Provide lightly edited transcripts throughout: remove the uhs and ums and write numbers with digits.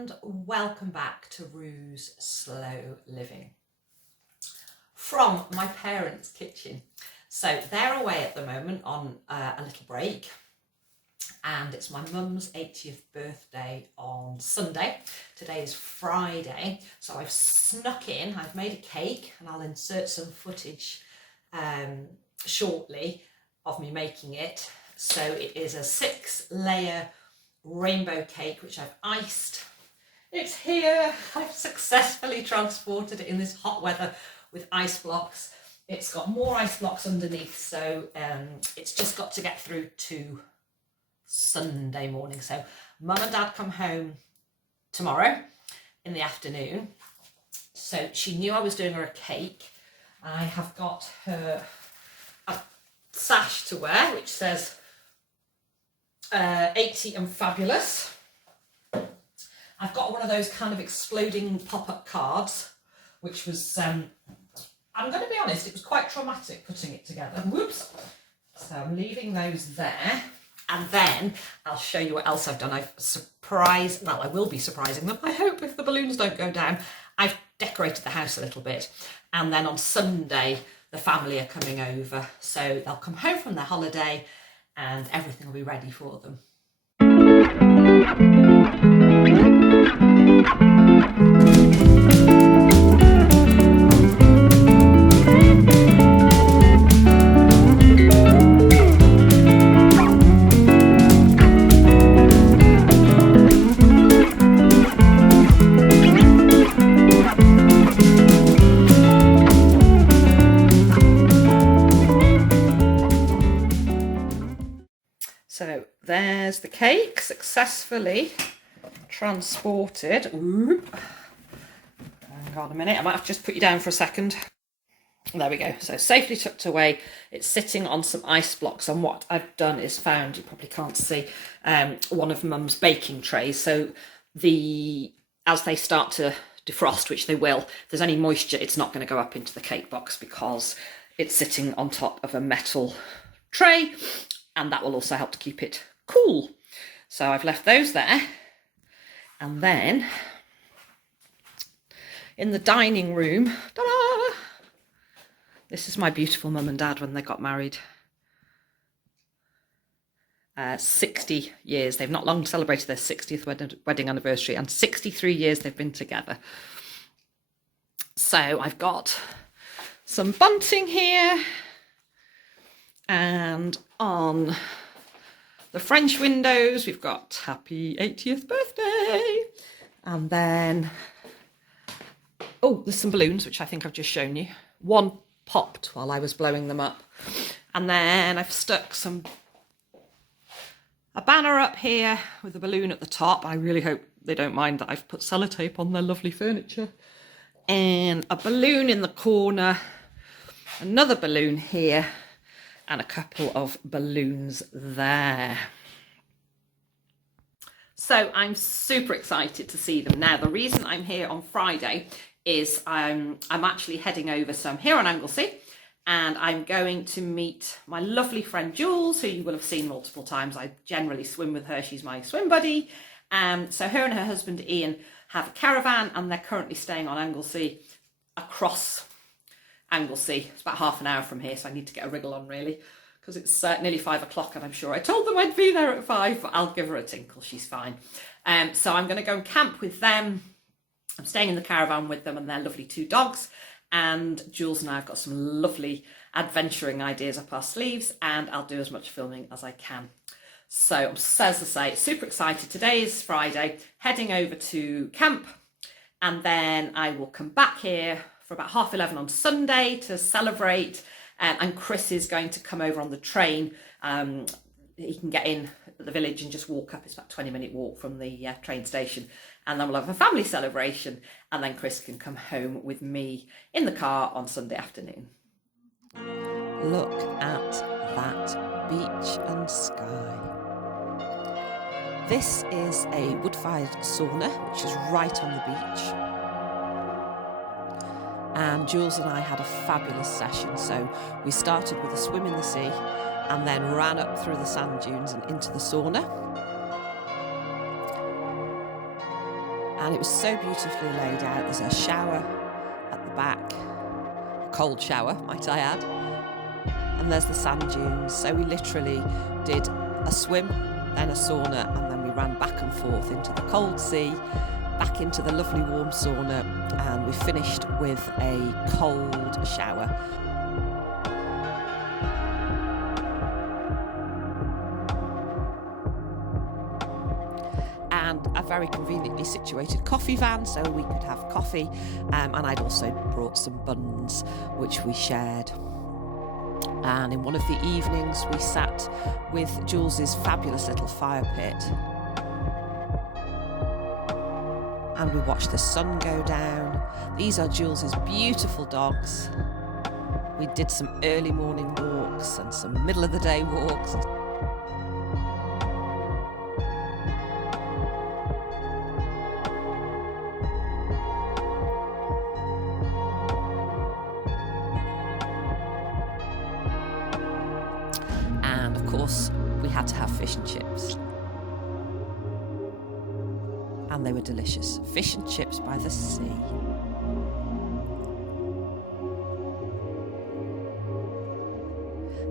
and welcome back to Rue's Slow Living from my parents' kitchen. So they're away at the moment on a little break, and it's my mum's 80th birthday on Sunday. Today is Friday, so I've snuck in, I've made a cake, and I'll insert some footage shortly of me making it. So it is a 6-layer rainbow cake which I've iced. It's here. I've successfully transported it in this hot weather with ice blocks. It's got more ice blocks underneath, so it's just got to get through to Sunday morning. So Mum and Dad come home tomorrow in the afternoon, so she knew I was doing her a cake. I have got her a sash to wear which says 80 and fabulous. I've got one of those kind of exploding pop-up cards, which was, I'm going to be honest, it was quite traumatic putting it together. Whoops. So I'm leaving those there. And then I'll show you what else I've done. I will be surprising them, I hope, if the balloons don't go down. I've decorated the house a little bit. And then on Sunday, the family are coming over. So they'll come home from their holiday and everything will be ready for them. So there's the cake, successfully transported. Oop. Hang on a minute, I might have to just put you down for a second. There we go. So safely tucked away. It's sitting on some ice blocks, and what I've done is found, you probably can't see, one of Mum's baking trays. So as they start to defrost, which they will, if there's any moisture, it's not going to go up into the cake box because it's sitting on top of a metal tray. And that will also help to keep it cool. So I've left those there. And then in the dining room, ta-da! This is my beautiful mum and dad when they got married. 60 years. They've not long celebrated their 60th wedding anniversary, and 63 years they've been together. So I've got some bunting here. And on the French windows, we've got happy 80th birthday. And then, oh, there's some balloons, which I think I've just shown you. One popped while I was blowing them up. And then I've stuck a banner up here with a balloon at the top. I really hope they don't mind that I've put sellotape on their lovely furniture. And a balloon in the corner, another balloon here, and a couple of balloons there. So I'm super excited to see them. Now, the reason I'm here on Friday is I'm actually heading over, so I'm here on Anglesey, and I'm going to meet my lovely friend Jules, who you will have seen multiple times. I generally swim with her, she's my swim buddy. So her and her husband Ian have a caravan, and they're currently staying on Anglesey, across Anglesey. It's about half an hour from here, so I need to get a wriggle on really, because it's nearly 5 o'clock, and I'm sure I told them I'd be there at 5, but I'll give her a tinkle, she's fine. So I'm going to go and camp with them. I'm staying in the caravan with them and their lovely 2 dogs, and Jules and I have got some lovely adventuring ideas up our sleeves, and I'll do as much filming as I can. So as I say, super excited. Today is Friday, heading over to camp, and then I will come back here for about 11:30 on Sunday to celebrate, and Chris is going to come over on the train. He can get in at the village and just walk up. It's about a 20-minute walk from the train station, and then we'll have a family celebration, and then Chris can come home with me in the car on Sunday afternoon. Look at that beach and sky. This is a wood-fired sauna, which is right on the beach. And Jules and I had a fabulous session. So we started with a swim in the sea and then ran up through the sand dunes and into the sauna. And it was so beautifully laid out. There's a shower at the back, a cold shower, might I add. And there's the sand dunes. So we literally did a swim, then a sauna, and then we ran back and forth into the cold sea, back into the lovely warm sauna, and we finished with a cold shower. And a very conveniently situated coffee van so we could have coffee, and I'd also brought some buns which we shared. And in one of the evenings we sat with Jules's fabulous little fire pit and we watched the sun go down. These are Jules's beautiful dogs. We did some early morning walks and some middle of the day walks. And of course, we had to have fish and chips. And they were delicious. Fish and chips by the sea.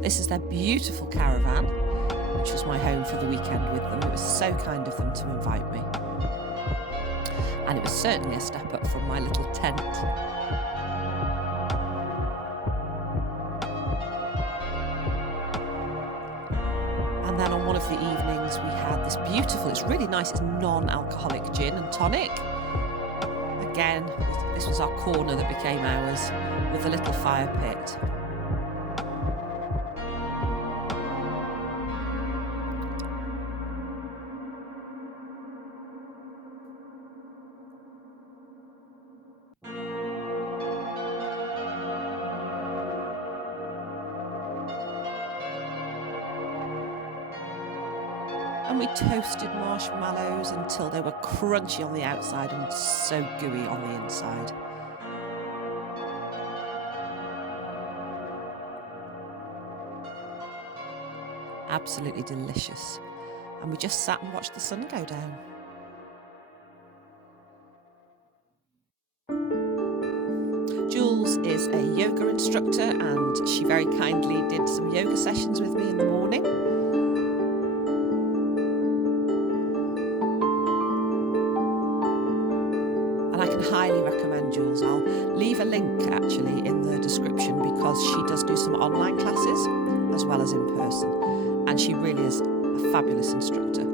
This is their beautiful caravan, which was my home for the weekend with them. It was so kind of them to invite me. And it was certainly a step up from my little tent. And then on one of the evenings we had this beautiful, it's really nice, it's non-alcoholic gin and tonic. Again, this was our corner that became ours with a little fire pit. And we toasted marshmallows until they were crunchy on the outside and so gooey on the inside. Absolutely delicious. And we just sat and watched the sun go down. Jules is a yoga instructor and she very kindly did some yoga sessions with me in the morning. And I can highly recommend Jules. I'll leave a link actually in the description because she does do some online classes as well as in person. And she really is a fabulous instructor.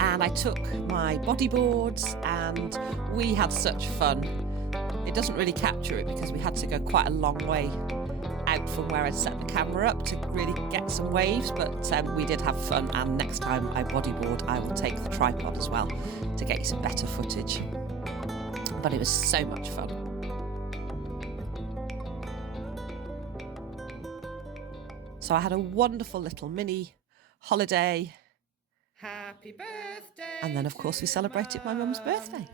And I took my bodyboards and we had such fun. It doesn't really capture it because we had to go quite a long way out from where I'd set the camera up to really get some waves, but we did have fun, and next time I bodyboard I will take the tripod as well to get you some better footage. But it was so much fun. So I had a wonderful little mini holiday. Happy birthday. And then, of course, we celebrated my mum's birthday.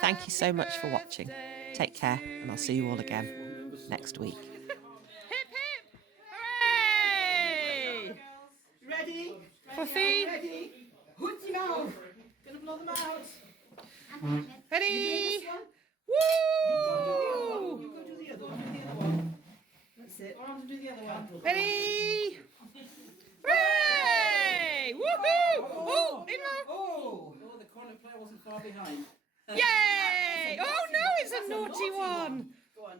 Thank you so much for watching. Take care, and I'll see you all again next week. Hip hip! Hooray! Ready? Puffy! Ready? Hoot your mouth. Gonna blow them out. Ready? Woo! You go do the other one. Do the other one. That's it. I'll have to do the other one. Ready? Hooray! Woohoo! Oh, in low. Oh, the corner player wasn't far behind. Yay! Oh no, it's a naughty one. Go on.